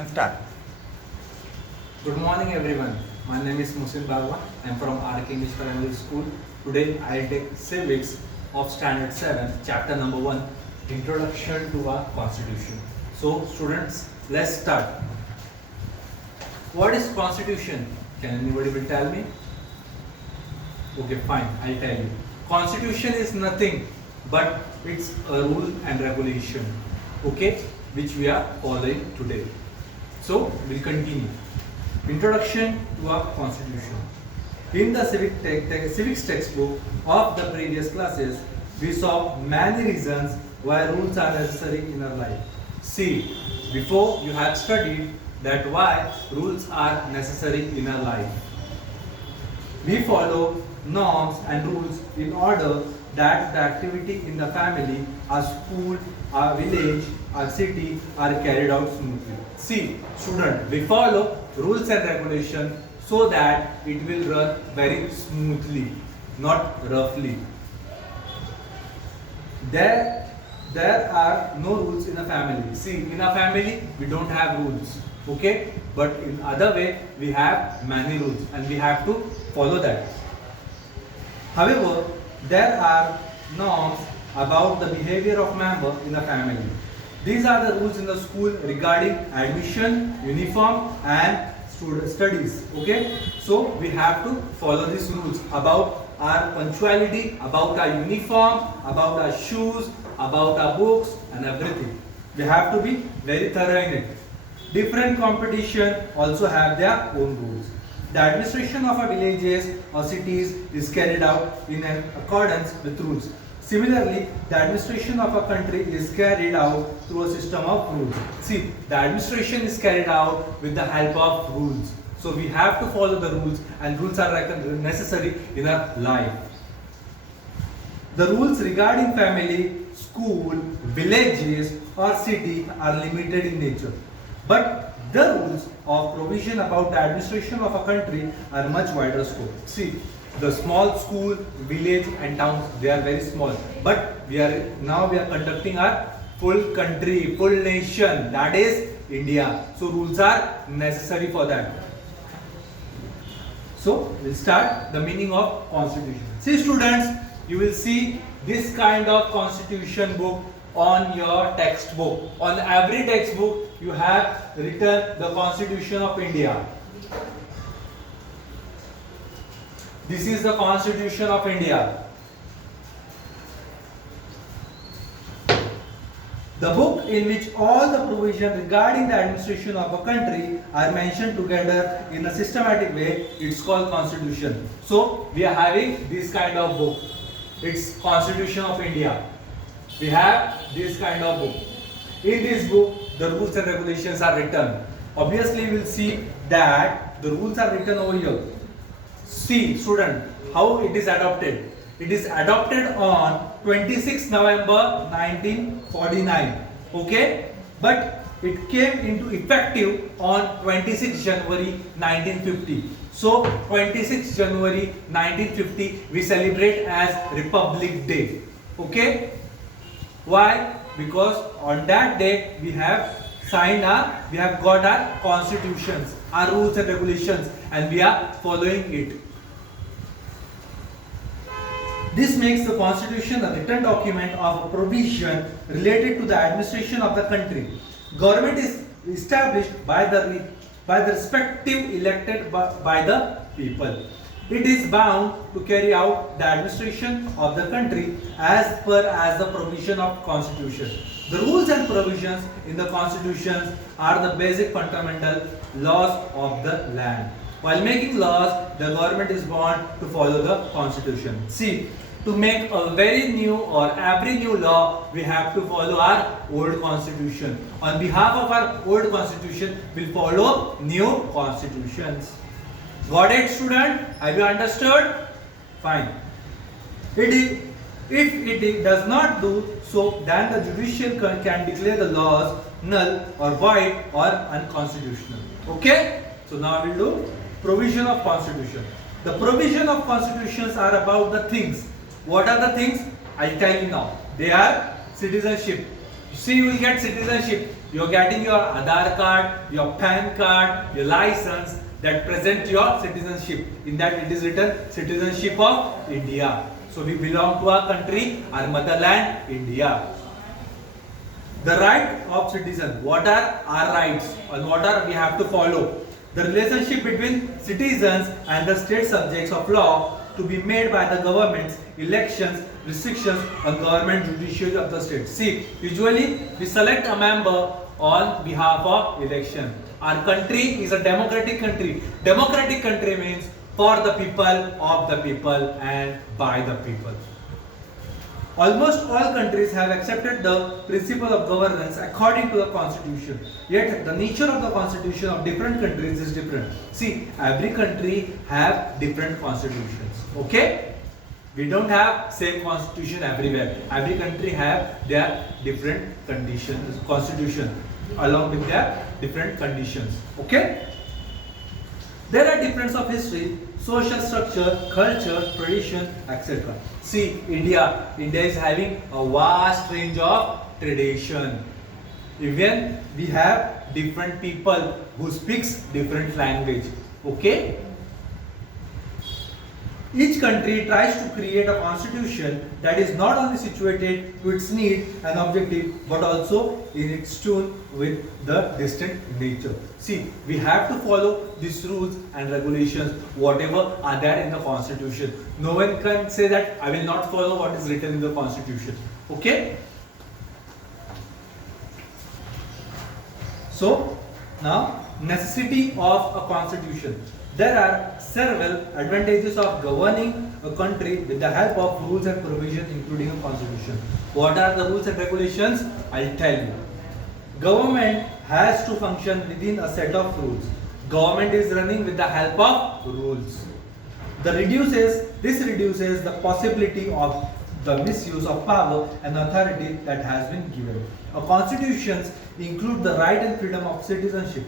and start. Good morning everyone. My name is Musin Bagwa. I am from RK English Primary School. Today I will take civics of standard 7, chapter number 1, introduction to our constitution. So students, let's start. What is constitution? Can anybody will tell me? Okay, fine, I'll tell you. Constitution is nothing but it's a rule and regulation, okay, which we are following today. So we'll continue. Introduction to our constitution. In the civics textbook of the previous classes, we saw many reasons why rules are necessary in our life. See, before you have studied that why rules are necessary in our life. We follow norms and rules in order that the activity in the family, our school, our village, our city are carried out smoothly. See, student, we follow rules and regulations so that it will run very smoothly, not roughly. There are no rules in a family. See, in a family we don't have rules, okay? But in other way we have many rules and we have to follow that. However, there are norms about the behavior of member in a family. These are the rules in the school regarding admission, uniform and studies. Okay, so we have to follow these rules about our punctuality, about our uniform, about our shoes, about our books and everything. We have to be very thorough in it. Different competition also have their own rules. The administration of our villages or cities is carried out in accordance with rules. Similarly, the administration of a country is carried out through a system of rules. See, the administration is carried out with the help of rules. So we have to follow the rules, and rules are necessary in our life. The rules regarding family, school, villages or city are limited in nature. But the rules of provision about the administration of a country are much wider scope. See, the small school, village and towns, they are very small. But we are conducting our full country, full nation, that is India. So rules are necessary for that. So we'll start the meaning of constitution. See students, you will see this kind of constitution book on your textbook. On every textbook you have written the Constitution of India. This is the Constitution of India. The book in which all the provisions regarding the administration of a country are mentioned together in a systematic way, it's called Constitution. So we are having this kind of book. It's Constitution of India. We have this kind of book. In this book, the rules and regulations are written. Obviously, we will see that the rules are written over here. See, student, how it is adopted. It is adopted on 26 November 1949. Okay? But it came into effective on 26 January 1950. So, 26 January 1950 we celebrate as Republic Day. Okay? Why? Because on that day we have got our constitutions, our rules and regulations, and we are following it. This makes the constitution a written document of a provision related to the administration of the country. Government is established by the respective elected by the people. It is bound to carry out the administration of the country as per the provision of constitution. The rules and provisions in the constitutions are the basic fundamental laws of the land. While making laws, the government is bound to follow the constitution. See, to make a very new or every new law, we have to follow our old constitution. On behalf of our old constitution, we'll follow new constitutions. Got it, student? Have you understood? Fine. If it does not do so, then the judicial can declare the laws null or void or unconstitutional. Okay? So now we'll do provision of constitution. The provision of constitutions are about the things. What are the things? I'll tell you now. They are citizenship. See, you will get citizenship. You're getting your Aadhaar card, your PAN card, your license that present your citizenship. In that it is written citizenship of India. So we belong to our country, our motherland, India. The right of citizen. What are our rights and what are we have to follow? The relationship between citizens and the state subjects of law to be made by the governments, elections, restrictions on government judiciary of the state. See, usually we select a member on behalf of election. Our country is a democratic country. Democratic country means for the people, of the people and by the people. Almost all countries have accepted the principle of governance according to the constitution. Yet the nature of the constitution of different countries is different. See, every country have different constitutions. Okay? We don't have same constitution everywhere. Every country have their different conditions, constitution along with their different conditions. Okay? There are differences of history, social structure, culture, tradition, etc. See, India is having a vast range of tradition. Even we have different people who speaks different language. Okay? Each country tries to create a constitution that is not only situated to its need and objective but also in its tune with the distant nature. See, we have to follow these rules and regulations whatever are there in the constitution. No one can say that I will not follow what is written in the constitution. Okay? So, now necessity of a constitution. There are several advantages of governing a country with the help of rules and provisions including a constitution. What are the rules and regulations? I'll tell you. Government has to function within a set of rules. Government is running with the help of rules. This reduces the possibility of the misuse of power and authority that has been given. A constitutions include the right and freedom of citizenship.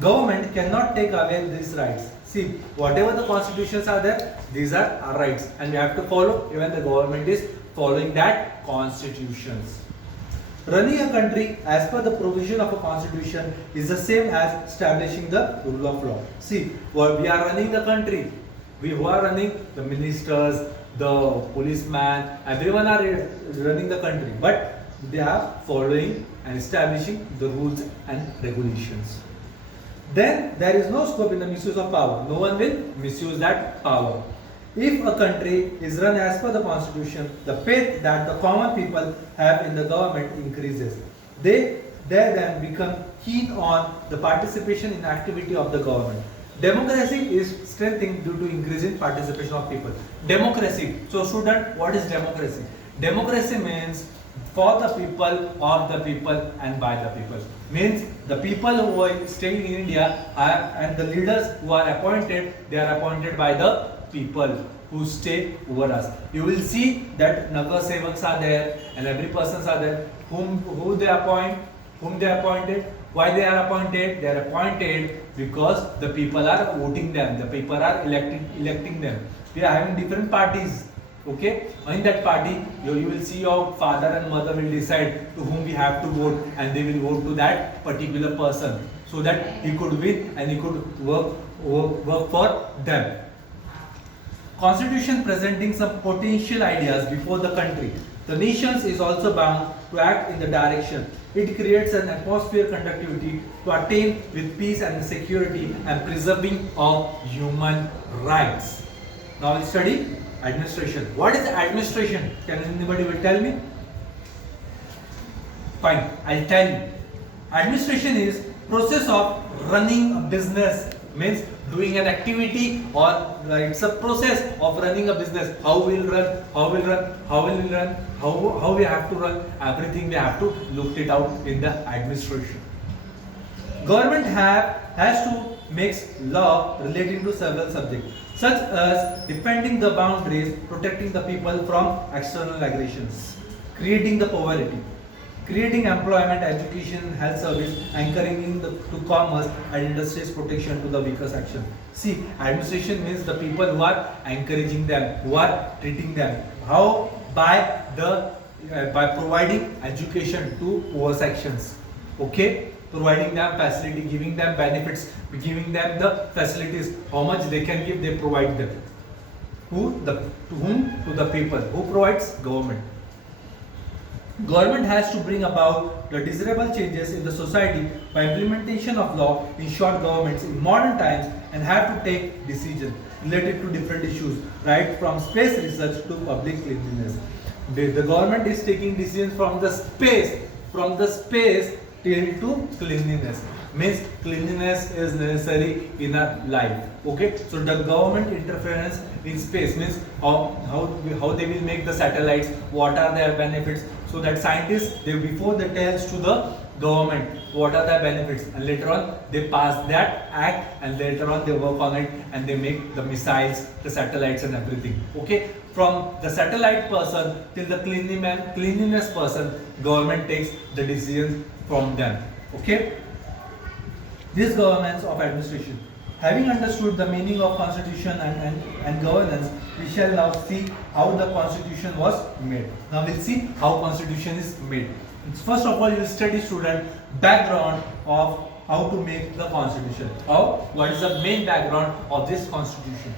Government cannot take away these rights. See, whatever the constitutions are there, these are our rights and we have to follow even the government is following that constitutions. Running a country as per the provision of a constitution is the same as establishing the rule of law. See, what we are running the country, we who are running the ministers, the policeman, everyone are running the country, but they are following and establishing the rules and regulations. Then there is no scope in the misuse of power. No one will misuse that power. If a country is run as per the constitution, the faith that the common people have in the government increases. They then become keen on the participation in activity of the government. Democracy is strengthening due to increasing participation of people. Democracy. So student, what is democracy? Democracy means for the people, of the people and by the people. Means the people who are staying in India and the leaders who are appointed, they are appointed by the people who stay over us. You will see that Nagar Sevaks are there and every persons are there whom they appointed. Why they are appointed? They are appointed because the people are voting them, the people are electing them. We are having different parties. Okay, in that party you will see your father and mother will decide to whom we have to vote and they will vote to that particular person so that he could win and he could work for them. Constitution presenting some potential ideas before the country. The nation is also bound to act in the direction. It creates an atmosphere conducive to attain with peace and security and preserving of human rights. Now we'll study administration. What is administration? Can anybody will tell me? Fine, I'll tell you. Administration is process of running a business, means doing an activity or it's a process of running a business. How we will run, how we have to run, everything we have to look it out in the administration. Government has to make law relating to several subjects, such as defending the boundaries, protecting the people from external aggressions, creating the poverty, creating employment, education, health service, encouraging to commerce and industries, protection to the weaker section. See, administration means the people who are encouraging them, who are treating them. How? By providing education to poor sections. Okay, providing them facility, giving them benefits, giving them the facilities. How much they can give, they provide them. Who? To whom? To the people. Who provides? Government. Government has to bring about the desirable changes in the society by implementation of law. In short, governments in modern times and have to take decisions related to different issues, right from space research to public cleanliness. The government is taking decisions from the space till to cleanliness. Means cleanliness is necessary in our life. Okay, so the government interference in space means how they will make the satellites, what are their benefits, so that scientists before they tells to the government what are their benefits, and later on they pass that act, and later on they work on it and they make the missiles, the satellites and everything. Okay, from the satellite person till the cleanliness person, government takes the decisions from them. Okay, this governance of administration. Having understood the meaning of constitution and governance, we shall now see how the constitution was made. Now we'll see how constitution is made. First of all, you will study, student, background of how to make the constitution. What is the main background of this constitution?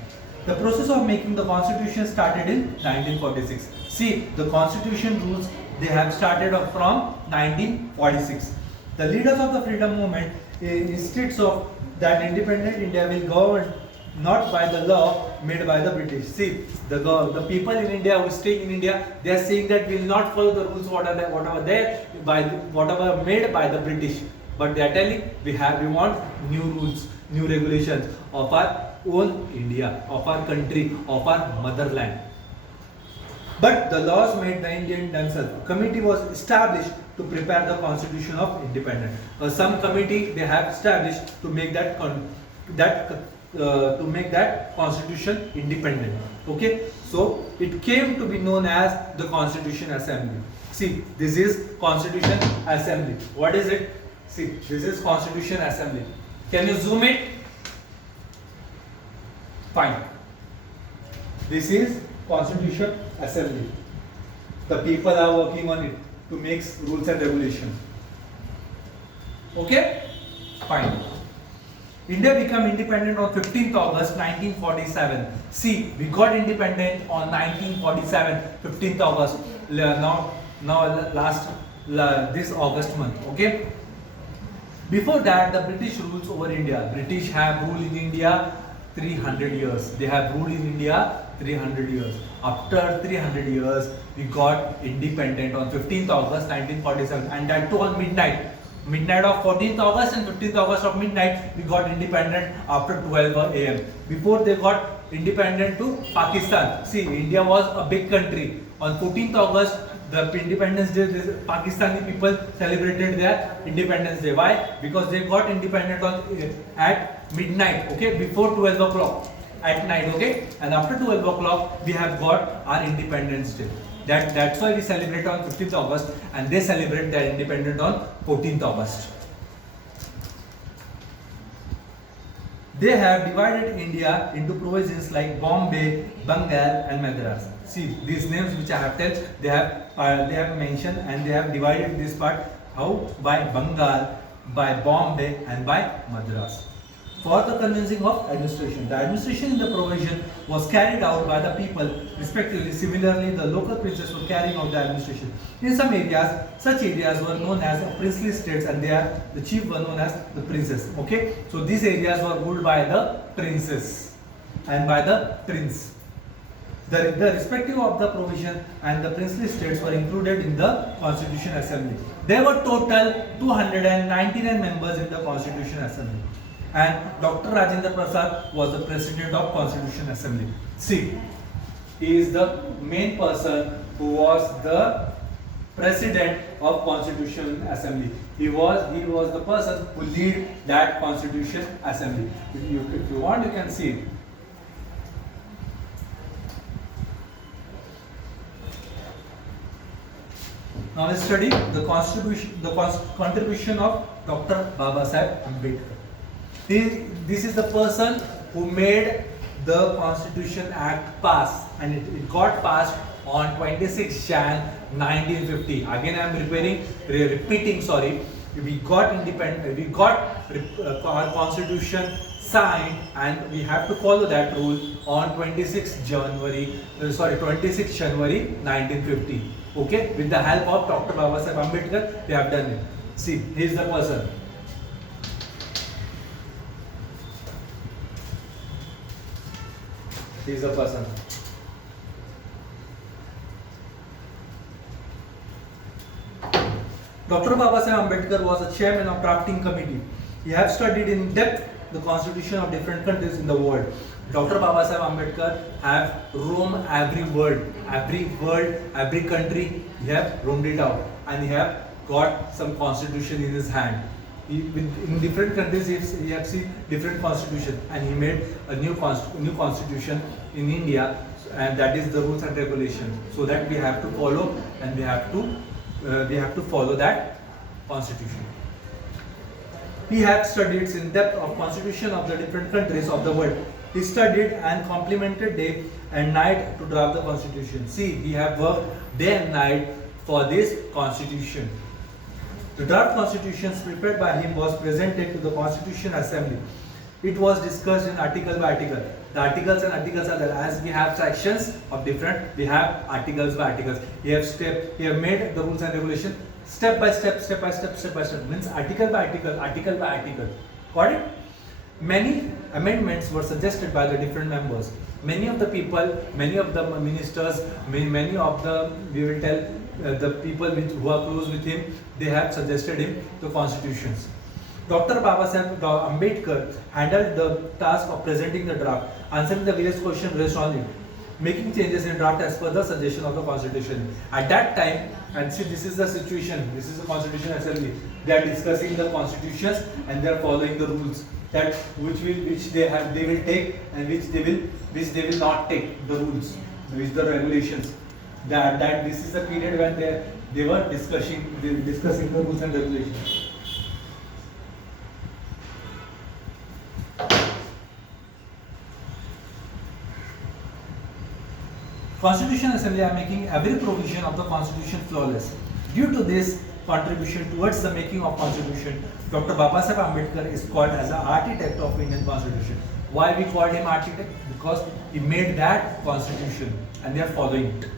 The process of making the constitution started in 1946. See, the constitution rules, they have started from 1946. The leaders of the freedom movement instead of that independent India will govern not by the law made by the British. See, the people in India who stay in India, they are saying that we will not follow the rules whatever there by whatever made by the British. But they are telling we want new rules, new regulations of our own India, of our country, of our motherland. But the laws made the Indian themselves. A committee was established to prepare the constitution of independence. Some committee they have established to make that constitution independent. Okay, so it came to be known as the Constitution Assembly. See, this is Constitution Assembly. What is it? See, this is Constitution Assembly. Can you zoom it? Fine. This is Constitution Assembly. The people are working on it to make rules and regulations. Okay? Fine. India became independent on 15th August 1947. See, we got independent on 1947, 15th August. This August month. Okay? Before that, the British rules over India. British have ruled in India 300 years. They have ruled in India 300 years. After 300 years, we got independent on 15th August 1947, and that too on midnight. Midnight of 14th August and 15th August of midnight, we got independent after 12 a.m. Before they got independent to Pakistan. See, India was a big country. On 14th August, the Independence Day, Pakistani people celebrated their Independence Day. Why? Because they got independent at midnight, okay, before 12 o'clock at night, okay, and after 12 o'clock we have got our Independence Day. That's why we celebrate on 15th August and they celebrate their independence on 14th August. They have divided India into provinces like Bombay, Bengal and Madras. See, these names which I have told, they have mentioned and they have divided this part how? By Bengal, by Bombay and by Madras. For the convincing of administration. The administration in the provision was carried out by the people respectively. Similarly, the local princes were carrying out the administration. In some areas, such areas were known as the princely states and the chief were known as the princes. Okay, so these areas were ruled by the princes and by the prince. The respective of the provision and the princely states were included in the Constitution Assembly. There were total 299 members in the Constitution Assembly. And Dr. Rajendra Prasad was the president of Constitution Assembly. See, he is the main person who was the president of Constitution Assembly. He was the person who lead that Constitution Assembly. If you want, you can see it. Now let's study the contribution of Dr. Babasaheb Ambedkar. This is the person who made the Constitution Act pass, and it got passed on 26 Jan 1950. Again I am repeating, we got independent, we got our constitution signed, and we have to follow that rule on 26th January 1950. Okay, with the help of Dr. Babasaheb Ambedkar, we have done it. See, he is the person. He is the person. Dr. Babasaheb Ambedkar was a chairman of drafting committee. He have studied in depth the constitution of different countries in the world. Dr. Babasaheb Ambedkar have roamed every country. He have roamed it out, and he have got some constitution in his hand. In different countries, he have seen different constitution, and he made a new constitution in India, and that is the rules and regulations. So that we have to follow, and we have to follow that constitution. He had studied in depth of constitution of the different countries of the world. He studied and complemented day and night to draft the constitution. See, he have worked day and night for this constitution. The draft constitutions prepared by him was presented to the Constitution Assembly. It was discussed in article by article. The articles and articles are there. As we have sections of different, we have articles by articles. He have made the rules and regulations step by step. Means article by article. Got it? Many amendments were suggested by the different members. Many of the people, many of the ministers, many of the, we will tell, the people who are close with him, they have suggested him the constitutions. Dr. Babasaheb Ambedkar handled the task of presenting the draft, answering the various questions raised on it, making changes in draft as per the suggestion of the constitution. At that time, and see, this is the situation, this is the Constitution Assembly. They are discussing the constitutions and they are following the rules that which they will take and which they will not take, the rules, which the regulations. That this is the period when they were discussing the rules and regulations. Constitution Assembly are making every provision of the Constitution flawless. Due to this contribution towards the making of Constitution, Dr. Babasaheb Ambedkar is called as the architect of Indian Constitution. Why we called him architect? Because he made that Constitution and they are following it.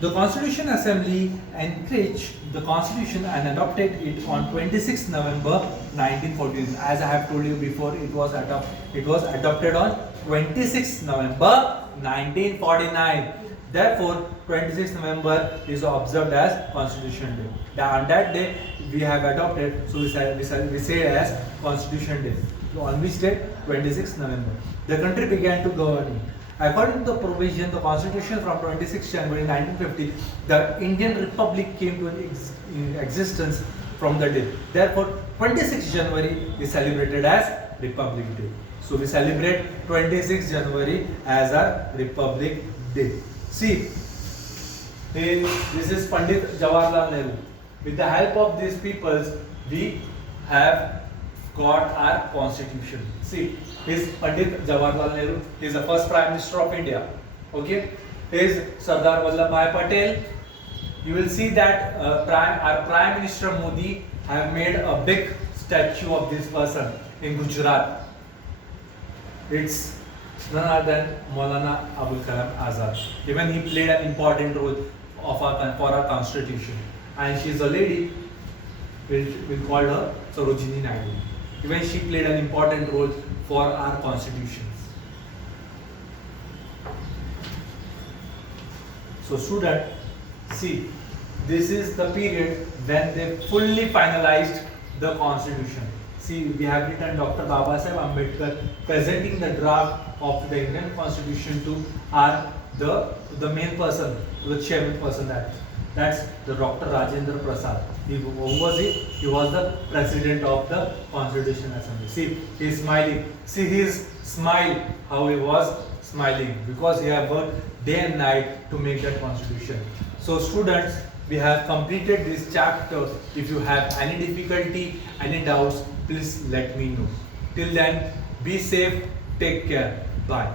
The Constitution Assembly encouraged the Constitution and adopted it on 26 November 1914. As I have told you before, it was adopted on 26 November 1949. Therefore, 26 November is observed as Constitution Day. On that day, we have adopted, so we say as Constitution Day. On which date? 26 November. The country began to govern. According to the provision, the Constitution from 26 January 1950, the Indian Republic came to existence from the day. Therefore, 26 January is celebrated as Republic Day. So we celebrate 26 January as a Republic Day. See, this is Pandit Jawaharlal Nehru. With the help of these peoples, we have got our constitution. See, is Pandit Jawaharlal Nehru. He is the first Prime Minister of India. Okay, is Sardar Vallabhbhai Patel. You will see that our Prime Minister Modi have made a big statue of this person in Gujarat. It's none other than Maulana Abul Kalam Azad. Even he played an important role for our constitution. And she is a lady. We call her Sarojini Naidu. Even she played an important role for our constitutions. So student, see, this is the period when they fully finalized the constitution. See, we have written Dr. Babasaheb Ambedkar presenting the draft of the Indian Constitution to the main person, the chairman person, that's the Dr. Rajendra Prasad. Who was he? He was the president of the Constitution Assembly. See, he is smiling. See his smile, how he was smiling, because he have worked day and night to make that constitution. So students, we have completed this chapter. If you have any difficulty, any doubts, please let me know. Till then, be safe, take care, bye.